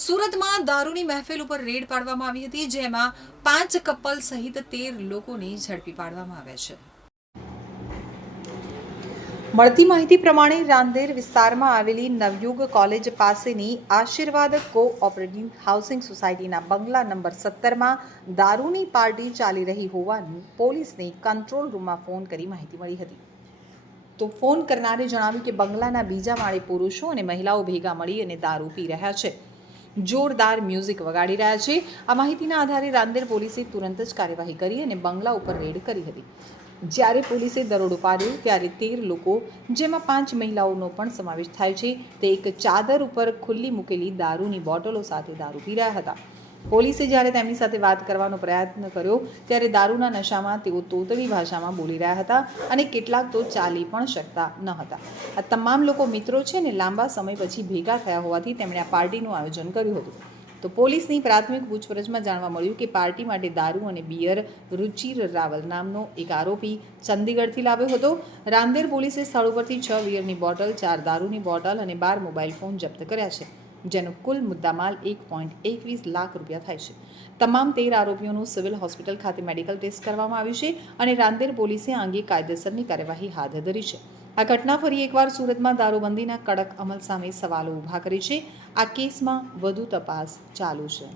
સુરતમાં દારૂની મહેફિલ ઉપર રેડ પાડવામાં આવી હતી, જેમાં 5 કપલ સહિત 13 લોકોને ઝડપી પાડવામાં આવ્યા છે. મળતી માહિતી પ્રમાણે રાંદેર વિસ્તારમાં આવેલી નવયુગ કોલેજ પાસેની આશીર્વાદ કોઓપરેટિવ હાઉસિંગ સોસાયટીના બંગલા નંબર 17માં દારૂની પાર્ટી ચાલી રહી હોવાની પોલીસને કંટ્રોલ રૂમમાં ફોન કરી માહિતી મળી હતી. તો ફોન કરનારે જણાવ્યું કે બંગલાના બીજા માળે પુરુષો અને મહિલાઓ ભેગા મળી અને દારૂ પી રહ્યા છે, જોરદાર મ્યુઝિક વગાડી રહ્યા છે. આ માહિતીના આધારે રાંદેર પોલીસે તુરંત જ કાર્યવાહી કરી અને બંગલા ઉપર રેડ કરી હતી. જ્યારે પોલીસે દરોડો પાડ્યો ત્યારે 13 લોકો, જેમાં 5 મહિલાઓનો પણ સમાવેશ થાય છે, તે એક ચાદર ઉપર ખુલ્લી મૂકેલી દારૂની બોટલો સાથે દારૂ પી રહ્યા હતા. પોલીસે જ્યારે તેમની સાથે વાત કરવાનો પ્રયત્ન કર્યો ત્યારે દારૂના નશામાં તેઓ તોતડી ભાષામાં બોલી રહ્યા હતા અને કેટલાક તો ચાલી પણ શકતા ન હતા. આ તમામ લોકો મિત્રો છે અને લાંબા સમય પછી ભેગા થયા હોવાથી તેમણે આ પાર્ટીનું આયોજન કર્યું હતું. તો પોલીસની પ્રાથમિક પૂછપરછમાં જાણવા મળ્યું કે પાર્ટી માટે દારૂ અને બિયર રુચિર રાવલ નામનો એક આરોપી ચંદીગઢથી લાવ્યો હતો. રાંદેર પોલીસે સ્થળ ઉપરથી 6 બિયરની બોટલ, 4 દારૂની બોટલ અને 12 મોબાઈલ ફોન જપ્ત કર્યા છે, જેનો કુલ મુદ્દામાલ 1.21 લાખ રૂપિયા થાય છે. તમામ 13 આરોપીઓનું સિવિલ હોસ્પિટલ ખાતે મેડિકલ ટેસ્ટ કરવામાં આવ્યું છે અને રાંદેર પોલીસે આ અંગે કાયદેસરની કાર્યવાહી હાથ ધરી છે. આ ઘટના ફરી એકવાર સુરતમાં દારૂબંધીના કડક અમલ સામે સવાલો ઊભા કરે છે. આ કેસમાં વધુ તપાસ ચાલુ છે.